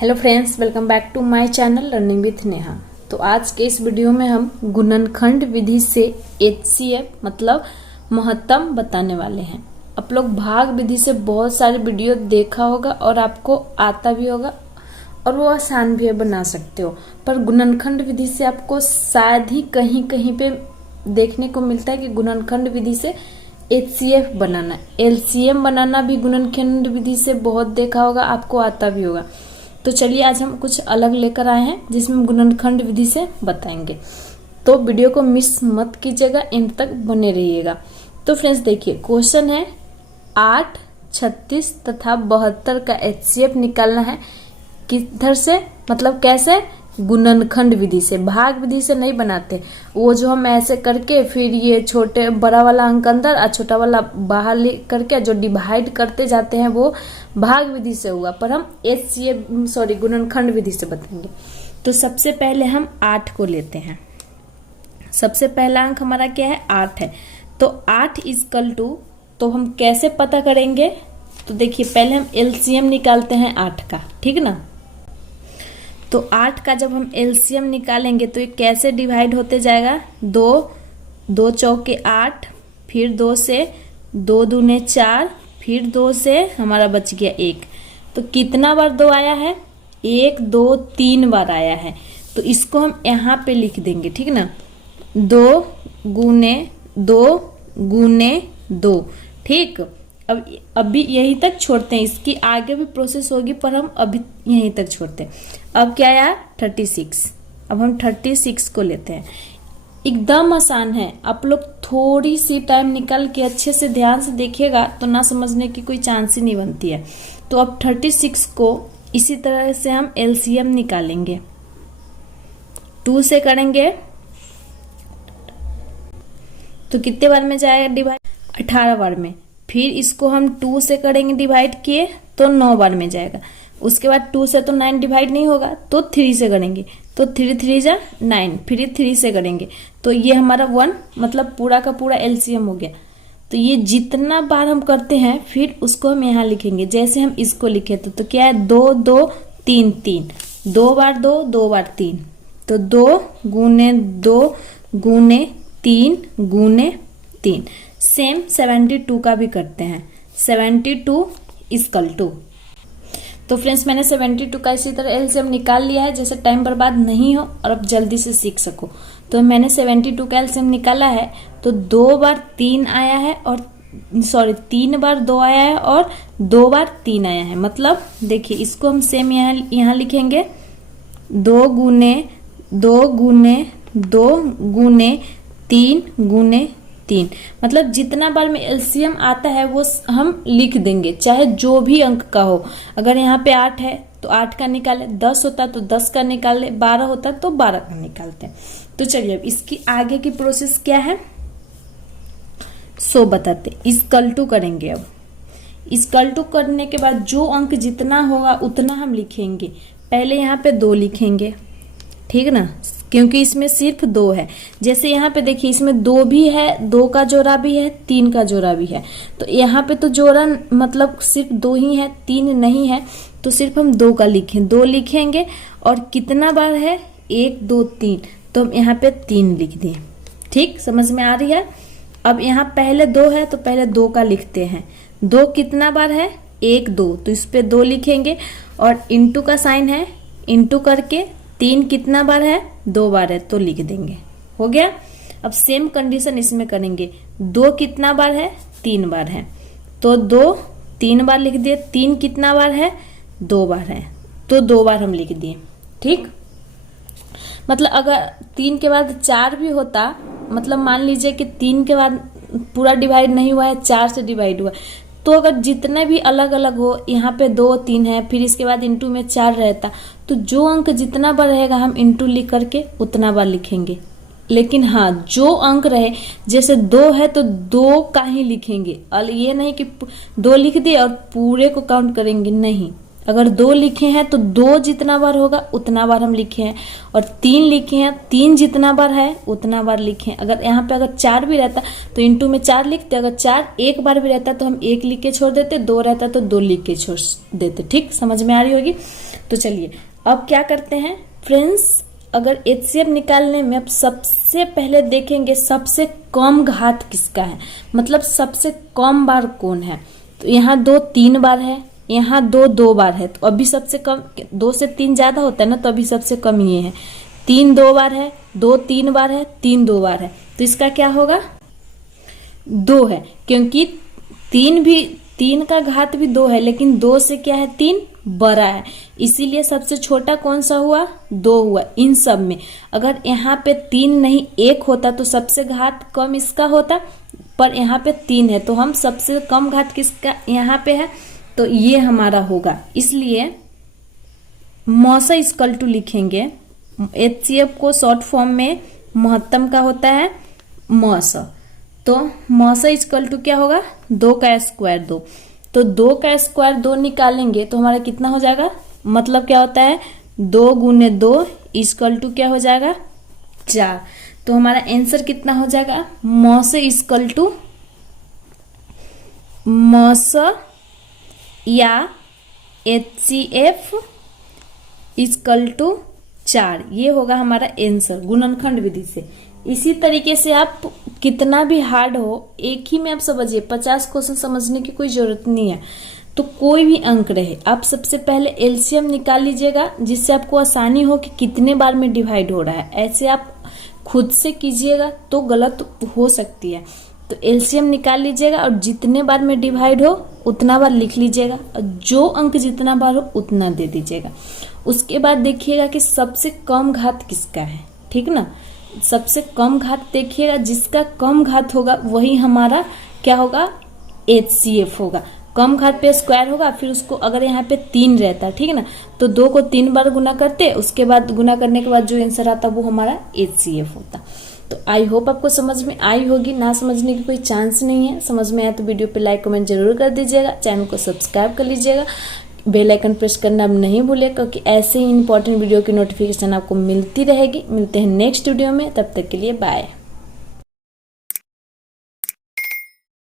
Hello friends, welcome back to my channel learning with Neha. तो आज के इस वीडियो में हम गुणनखंड विधि से HCF मतलब महत्तम बताने वाले हैं। आप लोग भाग विधि से बहुत सारे वीडियो देखा होगा और आपको आता भी होगा और वो आसान भी बना सकते हो, पर गुणनखंड विधि से आपको शायद ही कहीं कहीं पे देखने को मिलता है कि गुणनखंड विधि से HCF बनाना, LCM बनाना भी गुणनखंड विधि से बहुत देखा होगा, आपको आता भी होगा। तो चलिए आज हम कुछ अलग लेकर आए हैं जिसमें गुणनखंड विधि से बताएंगे। तो वीडियो को मिस मत कीजिएगा, एंड तक बने रहिएगा। तो फ्रेंड्स देखिए, क्वेश्चन है 8, 36 तथा 72 का HCF निकालना है। किधर से, मतलब कैसे? गुणनखंड विधि से। भाग विधि से नहीं बनाते, वो जो हम ऐसे करके फिर ये छोटे बड़ा वाला अंक अंदर और छोटा वाला बाहर ले करके जो डिवाइड करते जाते हैं वो भाग विधि से हुआ, पर हम गुणनखंड विधि से बताएंगे। तो सबसे पहले हम 8 को लेते हैं। सबसे पहला अंक हमारा क्या है? 8 है। तो 8 इक्वल टू, तो हम कैसे पता करेंगे? तो देखिए, पहले हम LCM निकालते हैं 8 का, ठीक ना। तो 8 का जब हम LCM निकालेंगे तो ये कैसे डिवाइड होते जाएगा? 2 चौके 8, फिर 2 से 2 दूने 4, फिर 2 से हमारा बच गया 1। तो कितना बार 2 आया है? 1 2 3 बार आया है। तो इसको हम यहाँ पे लिख देंगे, ठीक ना। 2 गुने 2 गुने 2, ठीक। अब अभी यहीं तक छोड़ते हैं, इसकी आगे भी प्रोसेस होगी पर हम अभी यहीं तक छोड़ते हैं। अब क्या आया? 36। अब हम 36 को लेते हैं। एकदम आसान है, आप लोग थोड़ी सी टाइम निकाल के अच्छे से ध्यान से देखिएगा तो ना समझने की कोई चांस ही नहीं बनती है। तो अब 36 को इसी तरह से हम LCM निकालेंगे। 2 से करेंगे तो कितने बार में जाएगा डिवाइड? 18 बार में। फिर इसको हम 2 से करेंगे डिवाइड किए तो 9 बार में जाएगा। उसके बाद 2 से तो 9 डिवाइड नहीं होगा, तो 3 से करेंगे तो 3 3 जा 9, फिर 3 से करेंगे तो ये हमारा 1, मतलब पूरा का पूरा LCM हो गया। तो ये जितना बार हम करते हैं फिर उसको हम यहाँ लिखेंगे, जैसे हम इसको लिखे तो क्या है? 2 2 3 3, 2 बार 2 2 बार 3, तो 2 गुने 2 गुने 3 गुने 3। सेम 72 का भी करते हैं। 72 इक्वल टू, तो फ्रेंड्स मैंने 72 का इसी तरह LCM निकाल लिया है, जैसे टाइम बर्बाद नहीं हो और अब जल्दी से सीख सको। तो मैंने 72 का LCM निकाला है। तो 2 बार 3 आया है और 3 बार 2 आया है और 2 बार 3 आया है। मतलब देखिए, इसको हम सेम यहाँ लिखेंगे, 2 गुने 2 गुने 2 गुने 3 गुने 3। मतलब जितना बार में LCM आता है वो हम लिख देंगे, चाहे जो भी अंक का हो। अगर यहाँ पे 8 है तो 8 का निकाले, 10 होता तो 10 का निकाले, 12 होता तो 12 का निकालते हैं। तो चलिए अब इसकी आगे की प्रोसेस क्या है सो बताते। इक्वल टू करेंगे। अब इक्वल टू करने के बाद जो अंक जितना होगा उतना हम लिखेंगे। पहले यहाँ पे 2 लिखेंगे, ठीक ना, क्योंकि इसमें सिर्फ 2 है। जैसे यहाँ पे देखिए, इसमें 2 भी है, 2 का जोड़ा भी है, 3 का जोड़ा भी है। तो यहाँ पे तो जोड़ा मतलब सिर्फ 2 ही है, 3 नहीं है, तो सिर्फ हम 2 का लिखें, 2 लिखेंगे। और कितना बार है? 1 2 3, तो हम यहाँ पे 3 लिख दिए। ठीक, समझ में आ रही है? अब यहाँ पहले 2 है तो पहले 2 का लिखते हैं। 2 कितना बार है? 1 2, तो इस पे 2 लिखेंगे और इंटू का साइन है, इंटू करके 3 कितना बार है? 2 बार है, तो लिख देंगे। हो गया। अब सेम कंडीशन इसमें करेंगे। 2 कितना बार है? 3 बार है, तो 2 3 बार लिख दिए। 3 कितना बार है? 2 बार है, तो 2 बार हम लिख दिए। ठीक, मतलब अगर 3 के बाद 4 भी होता, मतलब मान लीजिए कि 3 के बाद पूरा डिवाइड नहीं हुआ है, 4 से डिवाइड हुआ, तो अगर जितने भी अलग अलग हो, यहाँ पे 2 3 है, फिर इसके बाद इंटू में 4 रहता, तो जो अंक जितना बार रहेगा हम इंटू लिख करके उतना बार लिखेंगे। लेकिन हाँ, जो अंक रहे, जैसे 2 है तो 2 का ही लिखेंगे। और ये नहीं कि 2 लिख दिए और पूरे को काउंट करेंगे, नहीं। अगर 2 लिखे हैं तो 2 जितना बार होगा उतना बार हम लिखे हैं, और 3 लिखे हैं 3 जितना बार है उतना बार लिखे हैं। अगर यहाँ पे अगर 4 भी रहता तो इंटू में 4 लिखते, अगर 4 एक बार भी रहता तो हम 1 लिख के छोड़ देते, 2 रहता तो 2 लिख के छोड़ देते। ठीक, समझ में आ रही होगी। तो चलिए अब क्या करते हैं फ्रेंड्स, अगर HCF निकालने में अब सबसे पहले देखेंगे सबसे कम घात किसका है, मतलब सबसे कम बार कौन है। तो यहाँ 2 3 बार है, यहाँ 2 2 बार है, तो अभी सबसे कम 2 से 3 ज्यादा होता है ना, तो अभी सबसे कम ये है। 3 2 बार है, 2 3 बार है, 3 2 बार है, तो इसका क्या होगा 2 है, क्योंकि 3 का घात भी 2 है, लेकिन 2 से क्या है 3 बड़ा है, इसीलिए सबसे छोटा कौन सा हुआ 2 हुआ इन सब में। अगर यहाँ पे 3 नहीं 1 होता तो सबसे घात कम इसका होता, पर यहाँ पे 3 है तो हम सबसे कम घात किसका यहाँ पे है, तो ये हमारा होगा। इसलिए मौसा इक्वल टू लिखेंगे, HCF को शॉर्ट फॉर्म में महत्तम का होता है मौसा, तो मौसा इक्वल टू क्या होगा 2 का स्क्वायर 2, तो 2 का स्क्वायर 2 निकालेंगे तो हमारा कितना हो जाएगा, मतलब क्या होता है 2 गुने 2 इक्वल टू क्या हो जाएगा 4। तो हमारा आंसर कितना हो जाएगा मौसा इक्वल टू मौसा या HCF इक्वल टू 4, ये होगा हमारा आंसर गुणनखंड विधि से। इसी तरीके से आप कितना भी हार्ड हो एक ही में आप समझिए, 50 क्वेश्चन समझने की कोई जरूरत नहीं है। तो कोई भी अंक रहे आप सबसे पहले एलसीएम निकाल लीजिएगा, जिससे आपको आसानी हो कि कितने बार में डिवाइड हो रहा है। ऐसे आप खुद से कीजिएगा तो गलत हो सकती है, तो एलसीएम निकाल लीजिएगा और जितने बार में डिवाइड हो उतना बार लिख लीजिएगा, और जो अंक जितना बार हो उतना दे दीजिएगा। उसके बाद देखिएगा कि सबसे कम घात किसका है, ठीक ना। सबसे कम घात देखिएगा, जिसका कम घात होगा वही हमारा क्या होगा HCF होगा। कम घात पे स्क्वायर होगा, फिर उसको अगर यहाँ पे 3 रहता, ठीक है ना, तो 2 को 3 बार गुना करते, उसके बाद गुना करने के बाद जो आंसर आता वो हमारा HCF होता। तो आई होप आपको समझ में आई होगी, ना समझने की कोई चांस नहीं है। समझ में आया तो वीडियो पे लाइक कमेंट जरूर कर दीजिएगा, चैनल को सब्सक्राइब कर लीजिएगा, बेल आइकन प्रेस करना अब नहीं भूलिएगा, क्योंकि ऐसे ही इंपॉर्टेंट वीडियो की नोटिफिकेशन आपको मिलती रहेगी। मिलते हैं नेक्स्ट वीडियो में, तब तक के लिए बाय।